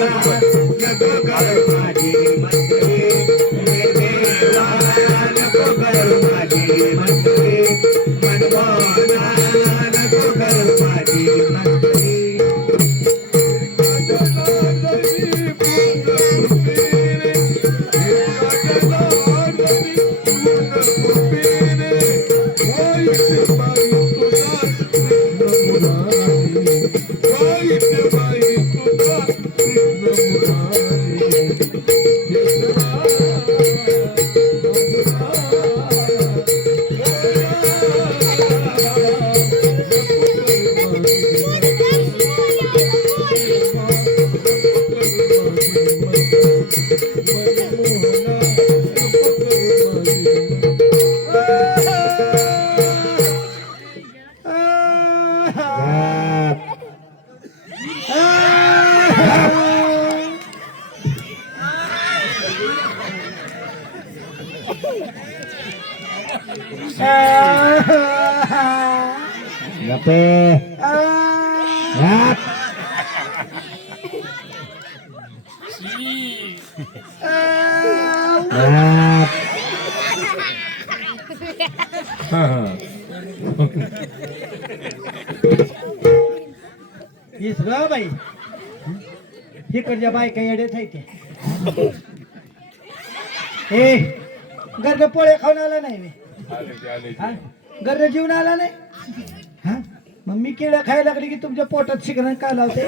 नको करू माझी मंत्री देवा नको करू माझी मंत्री मनमोहना नको करू माझी मंत्री गप्पे गप. गप. हीच ग बाई इकडच्या बायका येडेच आहे ते ए गर्द पोळे खाऊन आला नाही मी हा? गर्द जीवन आला नाही हा मग मी केळं खायला लागली की तुमच्या पोटात शिकरण का लावते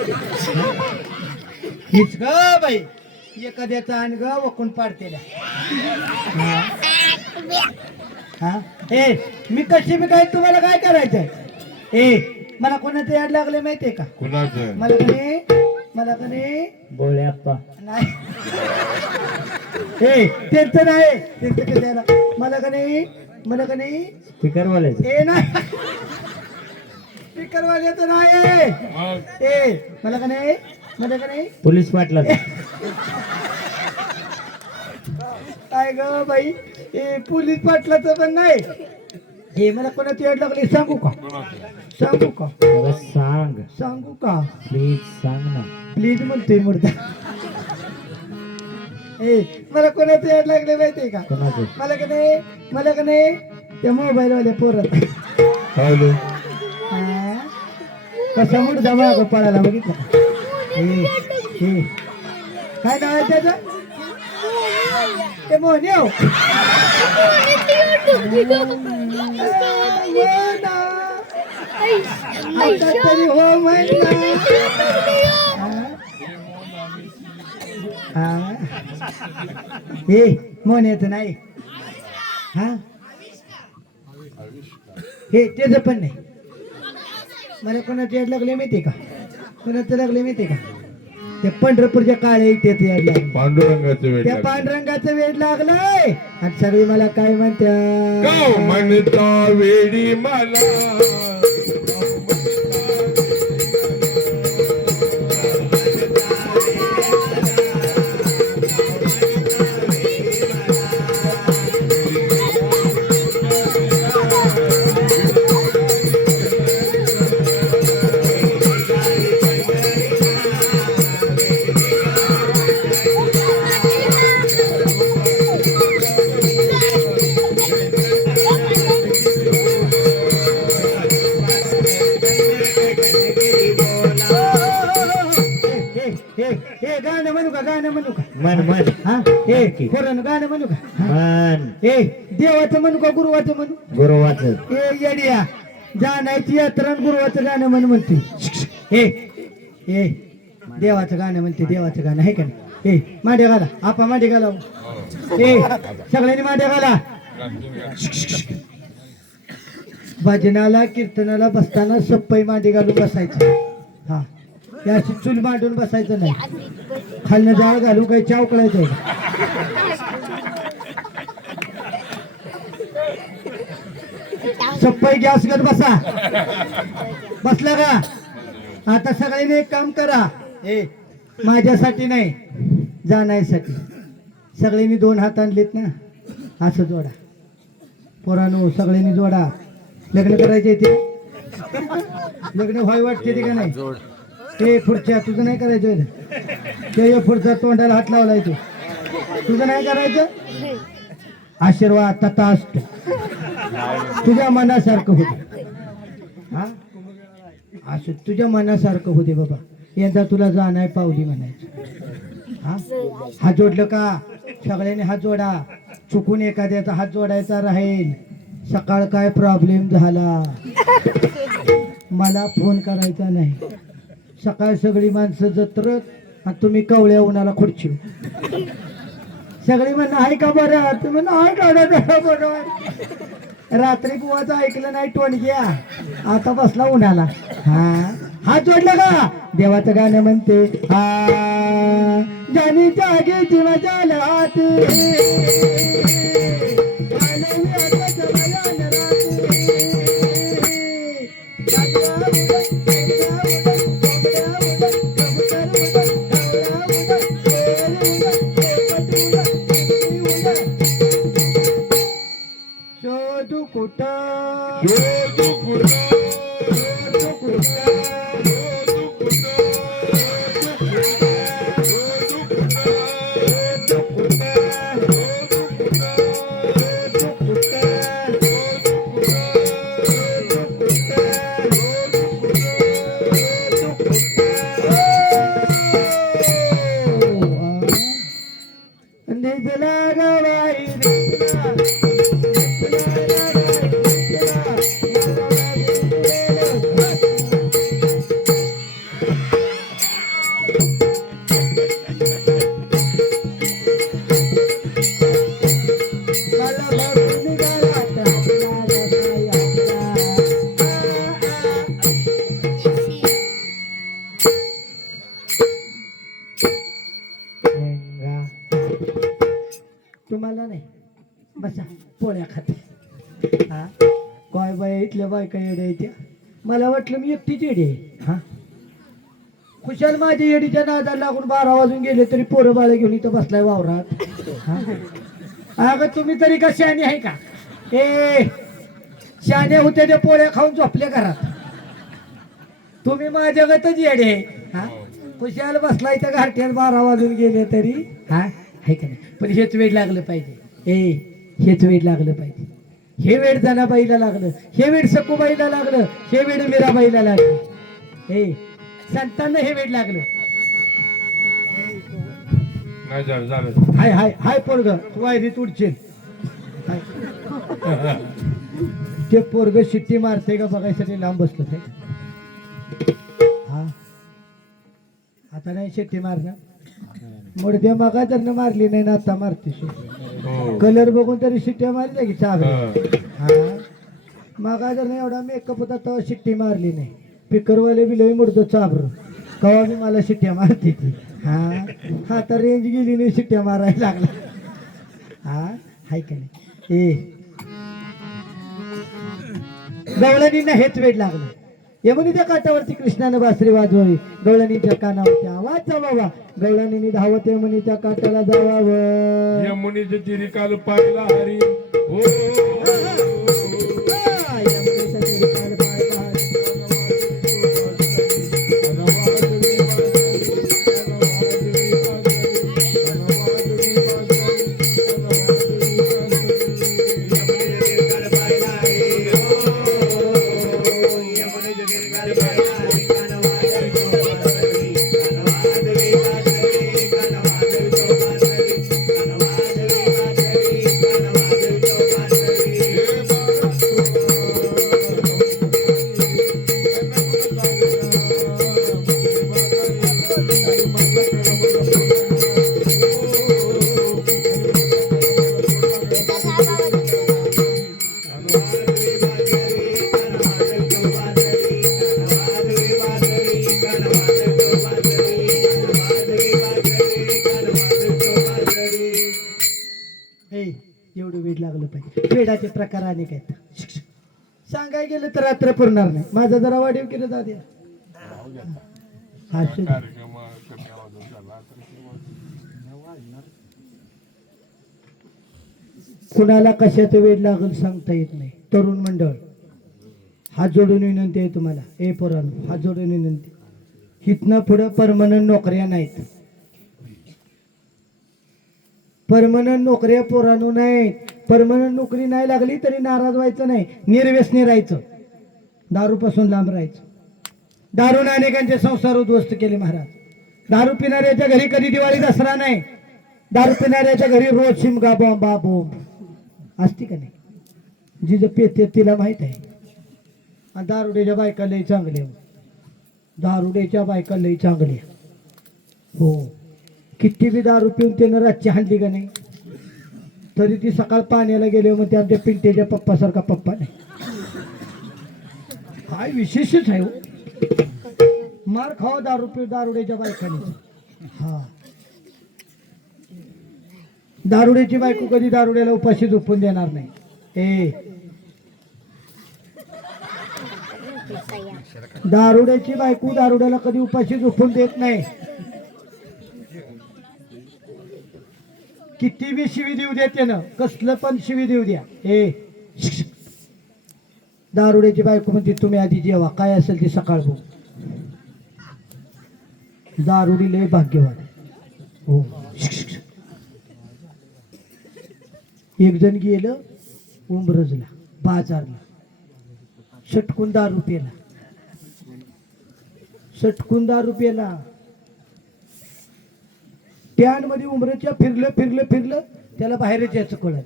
हीच ग बाई एखाद्याचा आणि ग वकून पाडते हा ए मी कशी मी काय तुम्हाला काय करायचंय ए मला कोणाचं याड लागले माहितीये का कुणाचं मला कने बोले अप्पा नाही ए त्यांचं नाही त्यांचं काय द्यायला मला कने स्पीकर बोलायचं. ए नाही स्पीकर वाल्याचं नाही ए मला कने पोलीस पाटला काय ग बाई ए पोलीस पाटलाचं पण नाही हे मला कोणाची याड लागली सांगू का सांगू का प्लीज सांग ना. प्लीज म्हणतोय मुर्दा ए मला कोणाचं याड लागले माहितीये का कोणाचं? मला का नाही त्या मोबाईल वाले पोरत कसा मुर्दा माग पळाला बघितलं का? ए काय नाव आहे त्याचं ते मोन्या तरी हो म्हणला हे मोन्याच नाही हा हे त्याच पण नाही मला कोणाचं याड लागले माहितीये का कोणाचं लागले माहितीये का त्या पंढरपूरच्या काळ्या इथे याड लागले पांडुरंगाचं वेळ त्या पांडुरंगाचं वेड लागलंय आणि सगळी मला काय म्हणत्या गाव म्हणता वेडी मला हे गाणं म्हणू का मन मन हा हे खरं गाणं म्हणू का मन हे देवाचं म्हणू का गुरुवाचं म्हणू गुरुवाचं. हे येड्या जाण्याची यात्रा आणि गुरुवाचं गाणं म्हणते हे हे देवाचं गाणं म्हणते देवाचं गाणं आहे का नाही हे मांड्या घाला आपा मांडी घाला हे सगळ्यांनी मांड्या घाला भजनाला कीर्तनाला बसताना सप्पई मांडी घालून बसायचं हा याची चूल मांडून बसायचं नाही खालनं जाळ घालून काही चाव कळायचं सप्पई गॅस गट बसा बसला का आता सगळ्यांनी एक काम करा ए माझ्यासाठी नाही जाण्यासाठी सगळ्यांनी 2 हात आणलेत ना असं जोडा पोरानो सगळ्यांनी जोडा लग्न करायचे ते लग्न व्हाय वाटते ते का नाही ते पुढच्या तुझं नाही करायचं ते पुढचा तोंडाला हात लावलाय तू तुझं नाही करायचं आशीर्वाद तथा असतो तुझ्या मनासारखं होते हा असं तुझ्या मनासारखं होते बाबा यंदा तुला जाणार पावली म्हणायचं हा हात जोडलं का सगळ्यांनी हात जोडा चुकून एखाद्याचा हात जोडायचा राहील सकाळ काय प्रॉब्लेम झाला मला फोन करायचा नाही सकाळ सगळी माणसं जत्रत आणि तुम्ही कवळ्या उन्हाला खुर्ची सगळी म्हणणं आहे का बरं तुम्ही आहे का बरोबर रात्री बुवाचं ऐकलं नाही टोणग्या आता बसला उन्हाला हा हात जोडला का देवाचं गाणं म्हणते हा जानी जागे जीवा शोधू कुठं शोधू कुठं, शोधू कुठं तुम्हाला नाही बसा पोळ्या खाते हा काय बाय इथल्या बायका येड्या येत्या मला वाटलं मी एकटीच येडी आहे हा खुशाल माझ्या येडीच्या नादाला लागून 12 वाजून गेले तरी पोरं बाळ घेऊन इथं बसलाय वावरात हा अगं तुम्ही तरी का शहाणे आहे का ए शहाणे होते ते पोळ्या खाऊन झोपले घरात तुम्ही माझ्यागतच येडे हा खुशाल बसलाय त्या घाट्यात 12 वाजून गेले तरी हा आहे का नाही पण हेच वेळ लागलं पाहिजे ए हेच वेळ लागलं पाहिजे हे वेळ जनाबाईला लागलं हे वेळ सखूबाईला लागलं हे वेळ मीराबाईला लागलं ए संतांना हे वेळ लागलं नाही झालं हाय हाय हाय पोरग तू वायरीत उडशील ते पोरग शिट्टी मारते का बघायसाठी लांब बसलं ते हा आता नाही शिट्टी मारणार मुडद्या मागा तर मारली नाही ना आता मारते हो. कलर बघून तरी शिट्ट्या मारल्या की चाबी हा. हा मागा जर नाही एवढा मेकअप होता तेव्हा शिट्टी मारली नाही पिकरवाले बी लई मुडतो चाबर कवा बी मला शिट्ट्या मारते ती हा आता रेंज गेली नाही शिट्ट्या मारायला लागला हा हाय का नाही ए गवळणींना हेच वेळ लागलं यमुनीच्या काठावरती कृष्णानं बासरी वाजवावी गवळणीच्या कानावरती आवाज जावावा गवळणीने धावत यमुनीच्या काठाला जावावं यमुनीचे तिरी काल पाहिला हरी हो यमुनीच्या तीरी काल पाहिला हरी. एवढं वेळ लागलं पाहिजे वेडाचे प्रकार अनेक आहेत सांगाय गेलं तर रात्र पुरणार नाही माझा जरा वाढीव केलं दाद्या हा शुभ. कुणाला कशाचा वेळ लागल सांगता येत नाही तरुण मंडळ हात जोडून विनंती आहे तुम्हाला ए पोरांनो हात जोडून विनंती इथनं पुढं परमनंट नोकऱ्या नाहीत परमनंट नोकऱ्या पोरांनो नाही. परमनंट नोकरी नाही लागली तरी नाराज व्हायचं नाही, निर्व्यसनी राहायचं, दारूपासून लांब राहायचं. दारूने अनेकांचे संसार उद्ध्वस्त केले महाराज. दारू पिणाऱ्याच्या घरी कधी दिवाळी दसरा नाही, दारू पिणाऱ्याच्या घरी रोज शिमगा बॉम्बा बोंब असते का नाही. जिचं पेते तिला माहित आहे. आणि दारुड्याच्या बायका लई चांगल्या, दारुड्याच्या बायका लई चांगल्या. हो, किती बी दारू पिऊन त्यानं रातची हाणली का नाही तरी ती सकाळ पाण्याला गेले मग ते आमच्या पिंटेच्या पप्पासारखा पप्पा नाही. काय विशेषच आहे हो. मार खावा दारू पिऊ दारुड्याच्या बायकाने. हा, दारुड्याची बायको कधी दारुड्याला उपाशी झोपून देणार नाही. दारुड्याची बायको दारुड्याला कधी उपाशी झोपून देत नाही. किती बी शिवी देऊ द्या त्यानं, कसलं पण शिवी देऊ द्या. दारुड्याची बायको म्हणते तुम्ही आधी जेवा, काय असेल ते सकाळ बघू. दारुडी लय भाग्यवान. हो, एक जण गेलं उमरजला बाजारला, सटकून दारू पेला, सटकून दारू पेला. स्टँड मध्ये उमरच्या फिरलं फिरलं फिरलं, त्याला बाहेरच यायचं कळलं.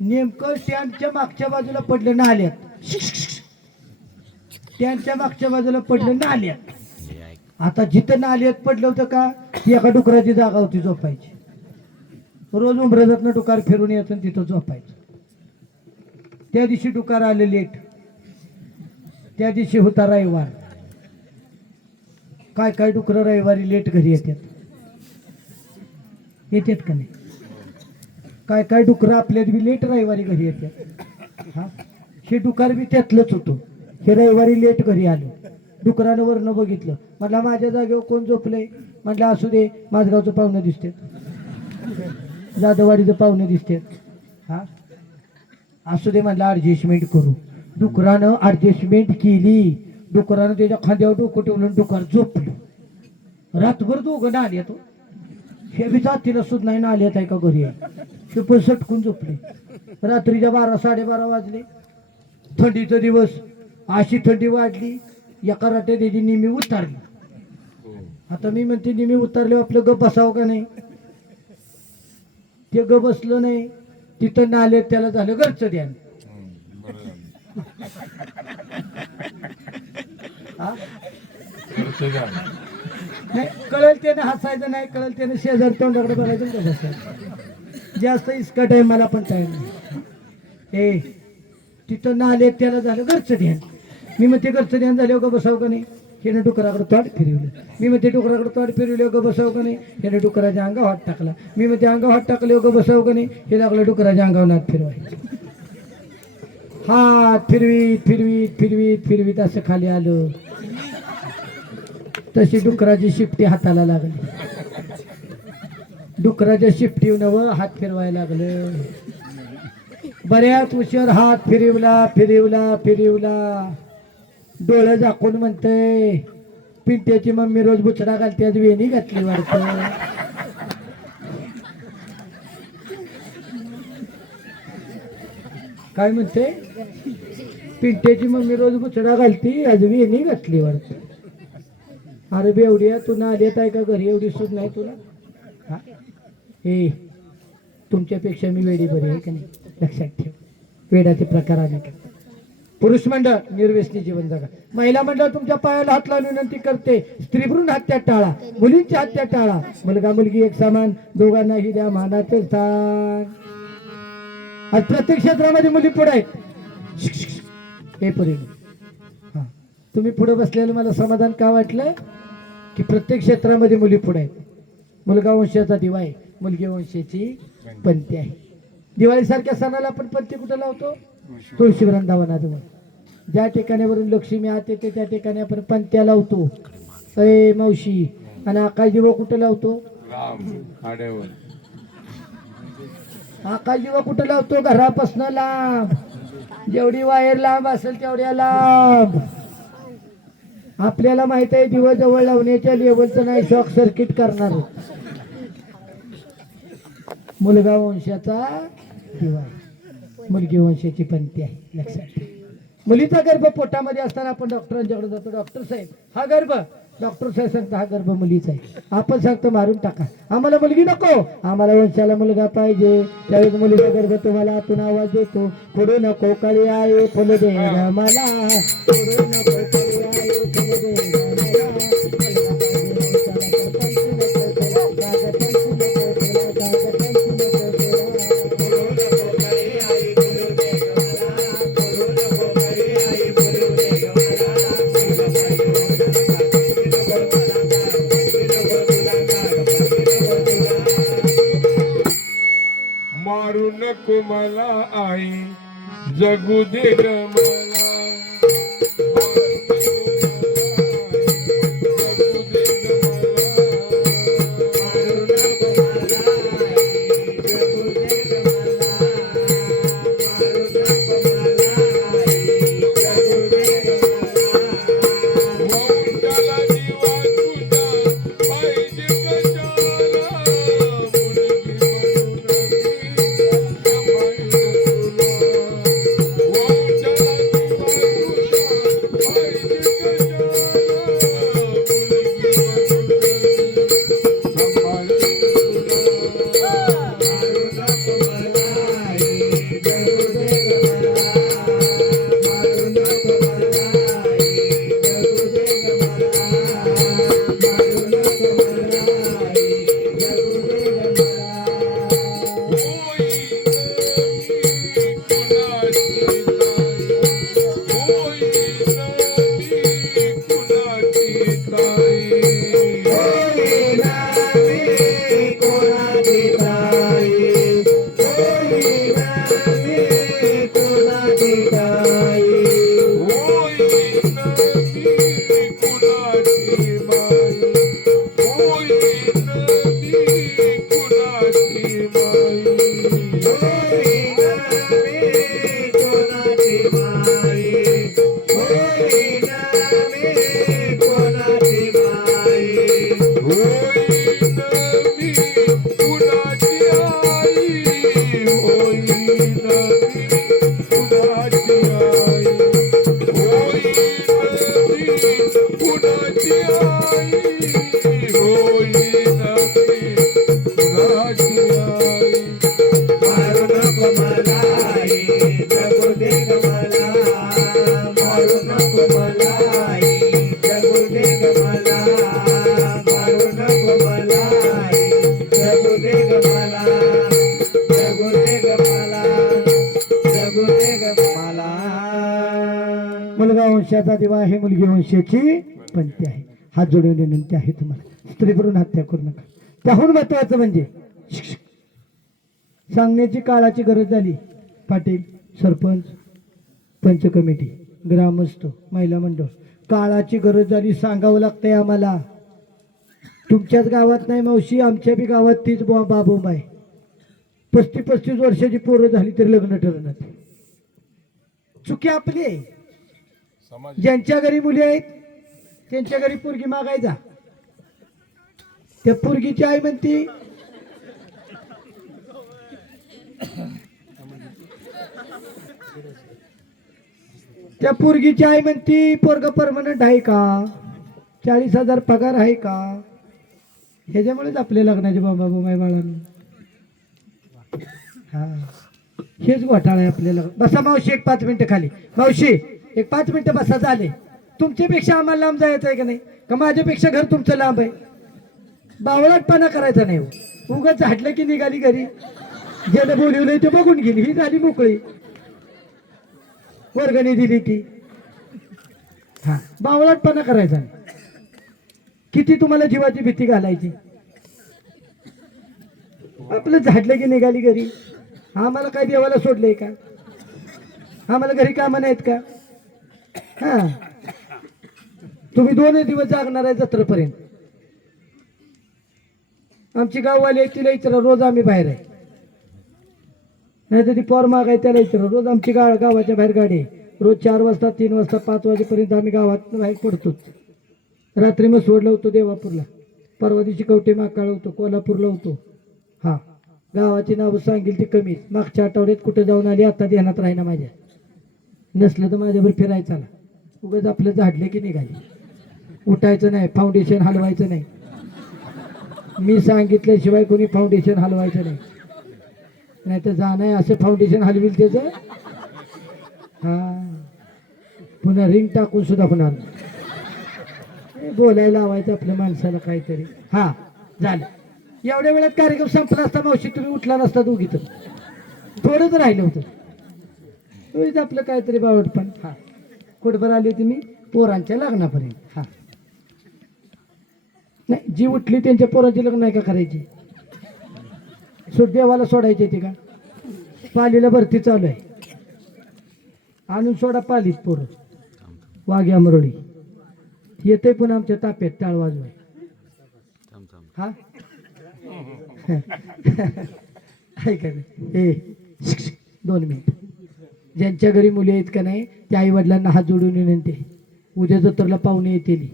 नेमकं स्टँडच्या मागच्या बाजूला पडलं नाल्यात, स्टँडच्या मागच्या बाजूला पडलं नाल्यात. आता जिथं नाल्यात पडलं होतं का, ती एका डुकराची जागा होती झोपायची. रोज उमरजातनं डुकार फिरून यायचं आणि तिथं झोपायचं. त्या दिवशी डुकार आलं लेट, त्या दिवशी होता रविवार. काय काय डुकरं रविवारी लेट घरी येतात, येतात का नाही. काय काय डुकरं आपल्यात बी लेट रविवारी घरी येतात. हा, हे डुकार बी त्यातलंच होतं. हे रविवारी लेट घरी आलो. डुकरानं वरनं बघितलं, म्हटलं माझ्या जागेवर कोण झोपलंय. म्हटलं असू दे, माझगावचं पाहुणं दिसते, जाधववाडीचं पाहुणं दिसते. हा, असू दे म्हटलं ॲडजस्टमेंट करू. डुकरानं ॲडजस्टमेंट केली. डुकरानं त्याच्या खांद्यावर डोकं ठेवलं, डुकर झोपलं. रातभर दोघं नाल्यात तो, हे बी जातीला सुद्धा नाही नाल्यात आहे का घरी आहे. हे पण सटकून झोपले. रात्रीच्या 12-12:30 वाजले. थंडीचा दिवस, अशी थंडी वाढली, एका राट्यात त्याची निमी उतारली. आता मी म्हणते निमी उतारले आपलं गप बसावं का नाही. ते ग बसलं नाही, तिथं नाल्यात त्याला झालं घरचं ध्यान. नाही कळेल त्याने हसायचं, नाही कळेल त्याने शेजार तोंडाकडे बघायचं का बसायचं. जास्त इतका टाइम मला पण टाइम नाही. तिथं नाल्यात त्याला झालं घरचं ध्यान. मी म्हणते घरचं ध्यान झालं का बसावं का नाही. त्याने डुकराकडे तोंड फिरवलं. मी म्हणते डुकराकडे तोंड फिरवले का बसावं का नाही. त्याने डुकराच्या अंगावर हात टाकला. मी म्हणते अंगावर हात टाकले का बसावं का नाही. हे लागलं डुकराच्या अंगावर हात फिरवाय. हात फिरवीत फिरवीत फिरवीत फिरवीत असं खाली आलं. तशी डुकराची शिपटी हाताला लागली. डुकराच्या शिपटीवर हात फिरवायला लागलं. बऱ्याच उशीर हात फिरवला फिरवला फिरवला. डोळं झाकून म्हणतंय पिंट्याची मम्मी रोज बुचडा घालते, आज वेणी घातली वाटतं. काय म्हणते, पिंट्याची मम्मी रोज बुचडा घालती, आज वेणी घातली वाटतं. अरे बेवड्या, तू नाल्यात आहे का घरी, एवढी सुद्धा नाही तुला. हा, हे तुमच्यापेक्षा मी वेडी बरी आहे का नाही, लक्षात ठेव. वेडाचे प्रकार अनेक. पुरुष मंडळ निर्व्यसनी जीवन जगा. महिला मंडळ तुमच्या पायाला हात लावून विनंती करते, स्त्रीभ्रूण हत्या टाळा, मुलींची हत्या टाळा. मुलगा मुलगी एक समान, दोघांनाही द्या मानाचे स्थान. आज प्रत्येक क्षेत्रामध्ये मुली पुढे आहेत. हे पुढे हा, तुम्ही पुढे बसलेलं मला समाधान का वाटलं की प्रत्येक क्षेत्रामध्ये मुली पुढे आहेत. मुलगा वंशाचा दिवा आहे, मुलगी वंशाची पंथी आहे. दिवाळीसारख्या सणाला आपण पंथी कुठं लावतो, तुळशी वृंदावनाजवळ. ज्या ठिकाणी वरून लक्ष्मी आत येते त्या ठिकाणी आपण पंथ्या लावतो. अरे मावशी, आणि आकाश दिवा कुठं लावतो, आकाश दिवा कुठं लावतो, घरापासून लांब. जेवढी वायर लांब असेल तेवढ्या लांब. आपल्याला माहित आहे दिवा जवळ लावण्याच्या लेवलचं नाही, शॉक सर्किट करणार. मुलगा वंशाचा दिवा आहे, मुलगी वंशाची पंथी आहे. लक्षात ठेवा. मुलीचा गर्भ पोटामध्ये असताना आपण डॉक्टरांच्याकडे जातो, डॉक्टर साहेब हा गर्भ, डॉक्टर साहेब सांगतो हा गर्भ मुलीचा आहे. आपण सांगतो मारून टाका, आम्हाला मुलगी नको, आम्हाला वंशाला मुलगा पाहिजे. त्यावेळेस मुलीचा गर्भ तुम्हाला आतून आवाज देतो, पुढे नको कळी आहे फुल दे ग मला, पुढे नको कळी आहे फुल दे ग मला. मुलगा पाहिजे वंशाला तर पंथी नको तुला, गाग पंथी नको तुला, गाग पंथी नको तुला. मारू नको मला आई जगू दे ग मला. वंशाला दिवा तुझा पाहिजे कशाला, मुलगी म्हणून मुलगा वंशाचा दिवा आहे, मुलगी वंशाची पंथी आहे. हात जोडून विनंती आहे तुम्हाला, स्त्री करून हत्या करू नका. त्याहून महत्वाचं म्हणजे सांगण्याची काळाची गरज झाली. पाटील, सरपंच, पंच कमिटी, ग्रामस्थ, महिला मंडळ, काळाची गरज झाली. सांगावं लागतंय आम्हाला. तुमच्याच गावात नाही मावशी, आमच्या बी गावात तीच बाबोंब आहे. 35-35 वर्षाची पोरं झाली तरी लग्न ठरणार. चुकी आपली आहे. ज्यांच्या घरी मुली आहेत त्यांच्या घरी पोरगी मागायचा. त्या पोरगीची आई म्हणती पोरग परमनंट आहे का, 40,000 पगार आहे का. ह्याच्यामुळेच आपल्या लग्नाचे बाबा माय बाळांनो. हा, हेच घोटाळा आहे आपल्याला. बसा मावशी, एक 5 मिनिटं खाली. मावशी, एक 5 मिनिटं बसा. झाले. तुमच्यापेक्षा आम्हाला लांब जायचं आहे का नाही, का माझ्यापेक्षा घर तुमचं लांब आहे. बावळटपणा करायचा नाही. उगाच झाटलं की निघाली घरी, ज्याला बोलवलंय ते बघून गेली, ही झाली मोकळी. वर्गणी दिली की हा, बावळटपणा करायचा नाही. किती तुम्हाला जीवाची भीती घालायची. आपलं झाडलं की निघाली घरी. आम्हाला काय देवाला सोडलंय का, आम्हाला घरी कामं नाहीत का. हा, तुम्ही 2 दिवस जागणार आहे जत्रेपर्यंत. आमची गाववाली आहे, तिला विचारा, रोज आम्ही बाहेर आहे. नाही तर ती पोर माग आहे त्याला विचारा, रोज आमची गावाच्या बाहेर गाडी आहे. रोज 4 वाजता, 3 वाजता, 5 वाजेपर्यंत आम्ही गावात बाहेर पडतोच. रात्री मग सोडला होतो देवापूरला, परवा दिवशी कवटे माकाळ होतो, कोल्हापूरला होतो. हा, गावाची नावं सांगेल ती कमीच. मागच्या आठवड्यात कुठे जाऊन आली आता ध्यानात राहिना माझ्या. नसलं तर माझ्यावर फिरायचं आला. उगाच आपलं झाडले की निघाले. उठायचं नाही, फाउंडेशन हलवायचं नाही. मी सांगितल्याशिवाय कोणी फाउंडेशन हलवायचं नाही. नाही तर जाणं असं फाउंडेशन हलविल त्याचं. हा पुन्हा रिंग टाकून सुद्धा होणार नाही. बोलायला लावायचं आपल्या माणसाला काहीतरी. हा झालं. एवढ्या वेळात कार्यक्रम संपला असता मावशी तुम्ही उठला नसता दोघी तर. थोडंच राहिलं होतं. तुम्हीच आपलं काहीतरी बावटपण. हा कुठभर आली तुम्ही पोरांच्या लग्नापर्यंत. हा नाही जी उठली त्यांच्या पोरांचे लग्न नाही का करायची? देवाला सोडायची ती का? पालीला भरती चालू आहे. आणून सोडा पालीत पोरं. वाघ्या मरोडी येते पण आमच्या ताप्यात टाळ वाजवाय. हा ऐका ना ए 2 मिनिट. ज्यांच्या घरी मुली आहेत का नाही त्या आई वडिलांना हात जोडून विनंती. उद्या जत्रला पाहुणे येतील.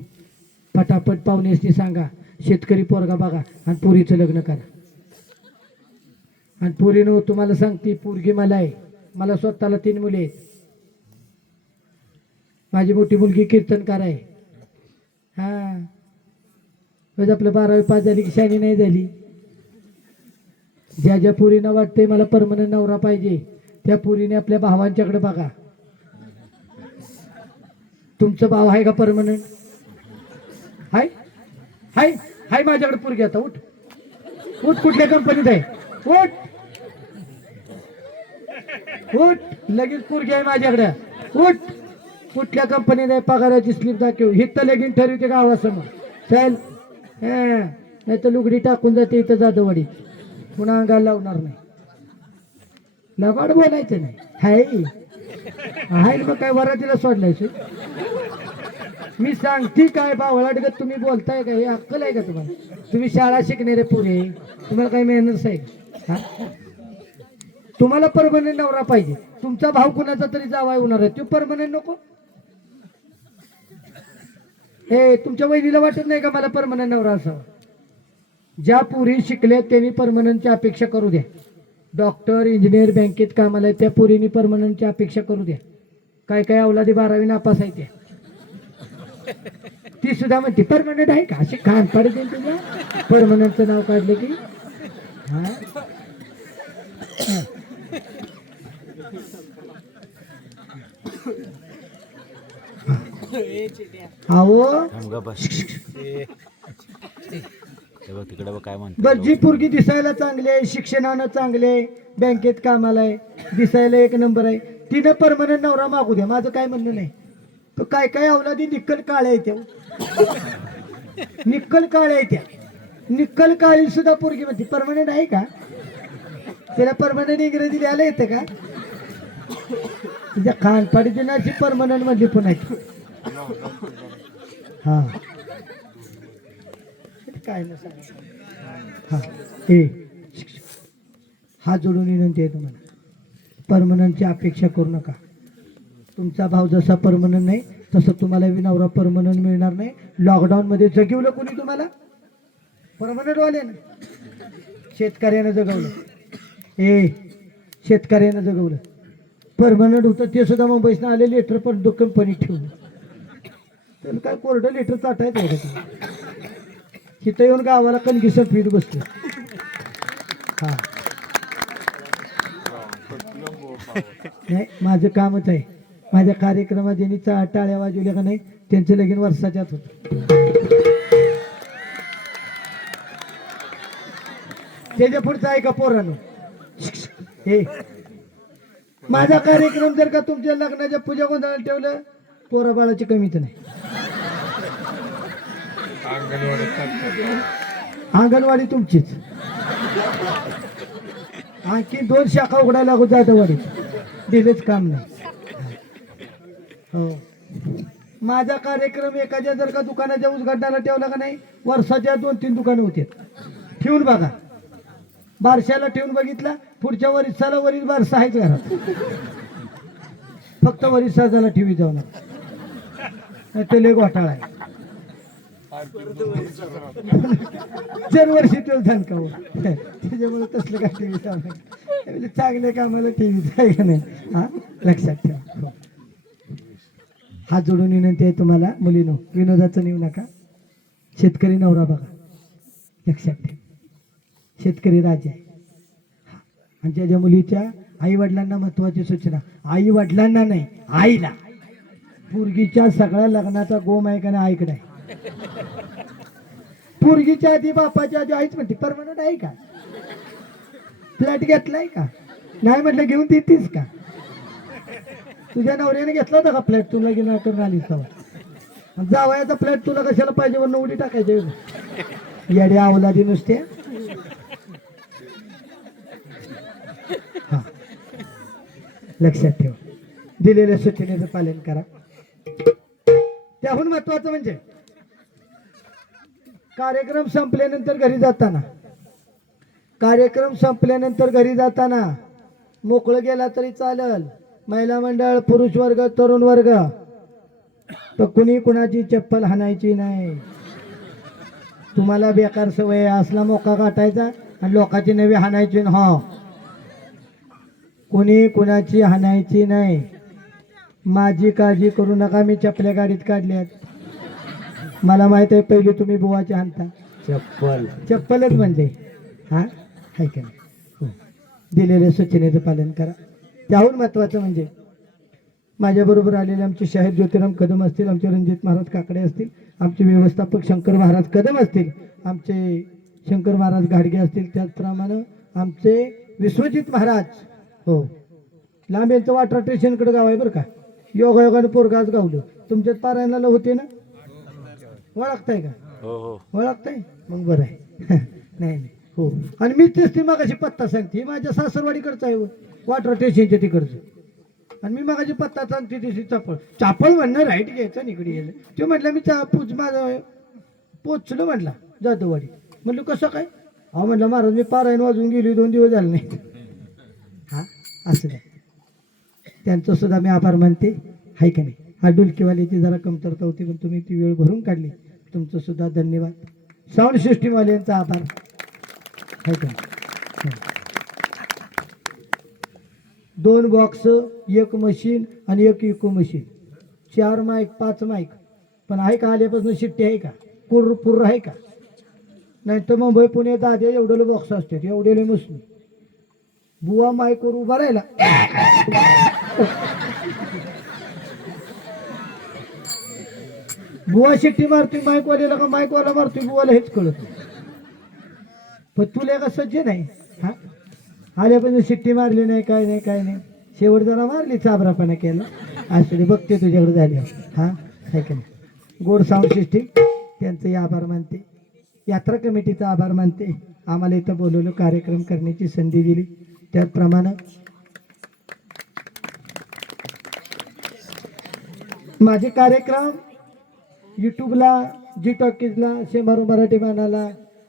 पटापट पाहुण्यासनी सांगा शेतकरी पोरगा बघा आणि पोरीचं लग्न करा. आणि पोरीनं तुम्हाला सांगते पोरगी मला आहे. मला स्वतःला 3 मुले आहेत. माझी मोठी मुलगी कीर्तनकार आहे. हा म्हणजे आपलं 12वी पास झाली की शानी नाही झाली. ज्या ज्या पोरीनं वाटतंय मला परमनंट नवरा पाहिजे त्या पोरीने आपल्या भावांच्याकडे बघा. तुमचं भाव आहे का परमनंट? हाय हाय हाय माझ्याकडे पोरगी. आता उठ उठ. कुठल्या कंपनीत आहे? उठ उठ. लगेच पोरगी आहे माझ्याकडे. उठ. कुठल्या कंपनीत आहे? पगाराची स्लिप दाखव. हिथं लगीन ठरवते गावासमोर. चल. नाही तर लुगडी टाकून जाते इथं जाधववाडी. पुन्हा अंगाला लावणार नाही. लगाड बोलायचं नाही. हाय मग काय वरातीला सोडलायचं? मी सांगते काय बावळाटगत तुम्ही बोलताय का? हे अक्कल आहे का तुम्हाला? तुम्ही शाळा शिकणारे पुरे. तुम्हाला काही मेहनत आहे? हा तुम्हाला परमनंट नवरा पाहिजे. तुमचा भाव कुणाचा तरी जावाय होणार आहे. तो परमनंट नको. हे तुमच्या वहिनीला वाटत नाही का मला परमनंट नवरा असावा? ज्या पुरी शिकल्या त्यांनी परमनंटची अपेक्षा करू द्या. डॉक्टर इंजिनियर बँकेत कामाला आहे त्या पुरीनी परमनंटची अपेक्षा करू द्या. काय काय अवलादी 12वी नापास आहे त्या. ती सुद्धा म्हणते परमनंट आहे का? अशी कान पाडते तुझ्या परमनंटचं नाव काढलं की. हा बर जी पोरगी दिसायला चांगली आहे, शिक्षणानं चांगले, बँकेत कामाला आहे, दिसायला 1 नंबर आहे, तिनं परमनंट नवरा मागू द्या. माझं काय म्हणणं नाही. तो काय काय अवलादी निक्कल काळ्या येत्या. निक्कल काळ्या येत्या. निक्कल काळी सुद्धा पोरगी म्हणते परमनंट आहे का? त्याला परमनंट इंग्रजी लिहायला येतं का? तुझ्या खानपाडी दिनाची परमनंट मध्ये पण आहे. हा काय ना सांग. हा जोडून विनंती आहे तुम्हाला. परमनंटची अपेक्षा करू नका. तुमचा भाव जसा परमनंट नाही तसं तुम्हाला नवरा परमनंट मिळणार नाही. लॉकडाऊन मध्ये जगवलं कोणी तुम्हाला? परमनंट वाले ना. शेतकऱ्यानं जगवलं. शेतकऱ्यानं जगवलं. परमनंट होतं ते सुद्धा मुंबईतनं आले. लेटर पण कंपनीत ठेवलं. त्याला काय कोरडं लेटर चाटायचं आहे का? तिथं येऊन गावाला कणगीसं पीठ बसलं. हा नाही माझं कामच आहे. माझ्या कार्यक्रमात ज्यांनी टाळ्या वाजवल्या का नाही त्यांचं लगीन वर्षाच्यात होत. त्याच्या पुढचं आहे का पोरांनो? माझा कार्यक्रम जर का तुमच्या लग्नाच्या पूजा गोंधळाला ठेवलं पोरा बाळाची कमीच नाही. अंगणवाडी तुमचीच. आणखी 2 शाखा उघडायला लागू जाधववाडी. दिलेच काम नाही. हो माझा कार्यक्रम एखाद्या जर का दुकानाच्या उद्घाटनाला ठेवला का नाही वर्षाच्या 2-3 दुकानं होते. ठेवून बघा. बारशाला ठेवून बघितला पुढच्या वरिष्ठाला वरील बारसा आहेच घरात. फक्त वरिष्ठाला ठेवी जाऊ नका. ते लय घोटाळा आहे. दरवर्षी तो धनकाव त्याच्यामुळे तसलं काय टीव्ही चालू चांगल्या कामाला टीव्ही आहे का नाही हा लक्षात ठेवा हो. हात जोडून विनंती आहे तुम्हाला मुलीनो विनोदाचं नेऊ नका शेतकरी नवरा बघा लक्षात ठेवा शेतकरी राजा आहे आणि ज्या मुलीच्या आई वडिलांना महत्वाची सूचना आई वडिलांना नाही आईला पोरगीच्या सगळ्या लग्नाचा गोम आहे का नाही आईकडे आहे पोरगीच्या आधी बापाच्या आधी आईच म्हणते परमनंट आहे का फ्लॅट घेतलाय का नाही म्हटलं घेऊन देतीस का तुझ्या नवऱ्याने घेतला होता का फ्लॅट तुला घेणार करून आलीस तेव्हा जावयाचा फ्लॅट तुला कशाला पाहिजे वरनं उडी टाकायचे येड्या अवलादी नुसते हा लक्षात ठेवा दिलेल्या सूचनेचं पालन करा त्याहून महत्वाचं म्हणजे कार्यक्रम संपल्यानंतर घरी जाताना मोकळं गेला तरी चालल महिला मंडळ पुरुष वर्ग तरुण वर्ग तर कुणी कुणाची चप्पल हाणायची नाही तुम्हाला बेकार सवय असला मोका काटायचा आणि लोकांची नवी हाणायची हो कुणी कुणाची हाणायची नाही माझी काळजी करू नका मी चपल्या गाडीत काढल्यात मला माहित आहे पहिली तुम्ही बुवाची हाणता चप्पलच म्हणजे हा आहे का नाही हो दिलेल्या सूचनेचं पालन करा त्याहून महत्वाचं म्हणजे माझ्याबरोबर आलेले आमचे शाहीर ज्योतिराम कदम असतील आमचे रणजित महाराज काकडे असतील आमचे व्यवस्थापक शंकर महाराज कदम असतील आमचे शंकर महाराज घाडगे असतील त्याचप्रमाणे आमचे विश्वजित महाराज हो लांब यांचं वाटरा स्टेशनकडे गाव आहे बरं का योगायोगाने पोरगाच गावलं तुमच्यात पारायणाला होते ना ओळखताय का ओळखताय मग बरं आहे नाही हो आणि मी तेच ती मगाशी पत्ता सांगते माझ्या सासरवाडीकडचं आहे वाटरा स्टेशनच्या तिकडचं आणि मी मगाशी पत्ता सांगते तिथे चापळ म्हणणं राईट घ्यायचं निकडे गेलं ते म्हटलं मी माझा पोचलो म्हटला जाधववाडी म्हटलं कसं काय हा म्हटलं महाराज मी पारायण वाजून गेली 2 दिवस झाले नाही हा असं काय त्यांचं सुद्धा मी आभार मानते हाय का नाही हा डुलकीवाल्याची जरा कमतरता होती पण तुम्ही ती वेळ भरून काढली तुमचं सुद्धा धन्यवाद साऊंड सिस्टीमवाल्यांचा आभार हाय का नाही 2 बॉक्स 1 मशीन आणि 1 इको मशीन 4 माईक 5 माईक पण आहे का आल्यापासून शिट्टी आहे का पूर आहे का नाही तर मुंबई पुणे दादे एवढे बॉक्स असतात एवढे मशीन बुवा माईकवर उभा राहिला बुवा शिट्टी मारतोय माईकवाल्याला का माईकवाला मारतोय बुवाला हेच कळत नाही पण तुला का सज्ज नाही हा आल्यापासून शिट्टी मारली नाही काय नाही शेवट जरा मारली चाबरापणा केला असं बघते तुझ्याकडे झाली हा काय का नाही गोड साऊंड सिस्टीम त्यांचंही आभार मानते यात्रा कमिटीचा आभार मानते आम्हाला इथं बोलवलं कार्यक्रम करण्याची संधी दिली त्याप्रमाणे माझे कार्यक्रम यूट्यूबला जी टॉकीजला शेंबारू मराठी मानाला